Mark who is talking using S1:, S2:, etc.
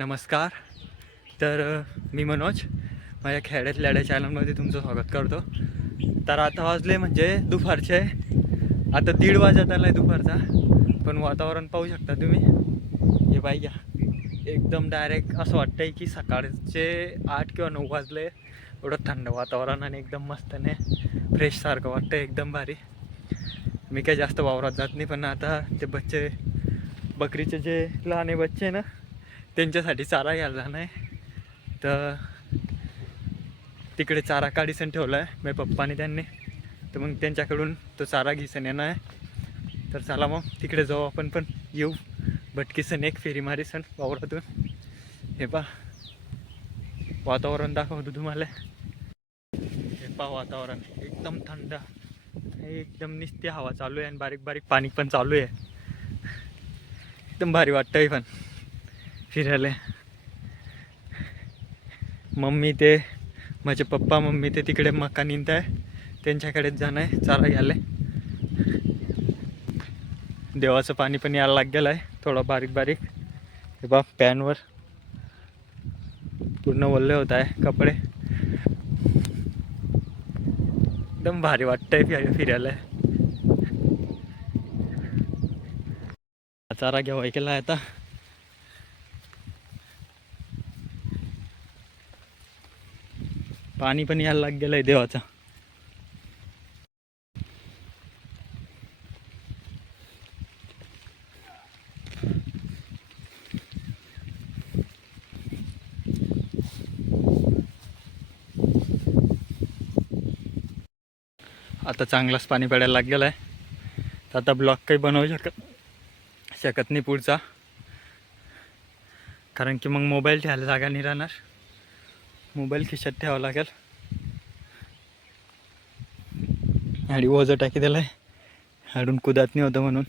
S1: नमस्कार. तर मी मनोज. माझ्या खेड्यात लढ्या चॅनलमध्ये तुमचं स्वागत करतो. तर आता वाजले म्हणजे दुपारचे. आता दीड वाजत आला आहे दुपारचा. पण वातावरण पाहू शकता तुम्ही. हे पाहिजे. एकदम डायरेक्ट असं वाटतं आहे की सकाळचे आठ किंवा नऊ वाजले. एवढं थंड वातावरण आणि एकदम मस्तने फ्रेशसारखं वाटतं एकदम भारी. मी काही जास्त वावरात जात नाही पण आता ते बच्चे बकरीचे जे लहाने बच्चे आहे ना त्यांच्यासाठी चारा घ्यायला नाही तर तिकडे चारा काढीसन ठेवला आहे माझ्या पप्पाने त्यांनी. तर मग त्यांच्याकडून तो चारा घिसन येणार आहे. तर चला मग तिकडे जाऊ आपण पण. येऊ. भटकीसन एक फेरी मारीसन वावरातून. हे पा वातावरण दाखवतो तुम्हाला. हे पा वातावरण. एकदम थंड. एकदम निस्ती हवा चालू आहे आणि बारीक बारीक पाणी पण चालू आहे. एकदम भारी वाटतंय पण. फिरायला मम्मी ते माझे पप्पा मम्मी ते तिकडे मका निंत आहे त्यांच्याकडेच जाणं आहे. चारा घ्यायला देवाचं पाणी पण यायला लाग गेलं आहे. थोडं बारीक बारीक. हे बा पॅनवर पूर्ण ओल्ले होत आहे कपडे. एकदम भारी वाटतंय फिर फिरायला. चारा घ्यावा केला आता. पाणी पण यायला लाग गेलंय देवाचं. आता चांगलाच पाणी पडायला लाग गेलं आहे तर आता ब्लॉक काही बनवू शकत शकत नाही पुढचा. कारण की मग मोबाईल ठेवायला जागा नाही राहणार. मोबाईल खिशात ठेवावा लागेल. आणि ओझं टाकी दिलं आहे हाडून कुदात नाही होतं म्हणून.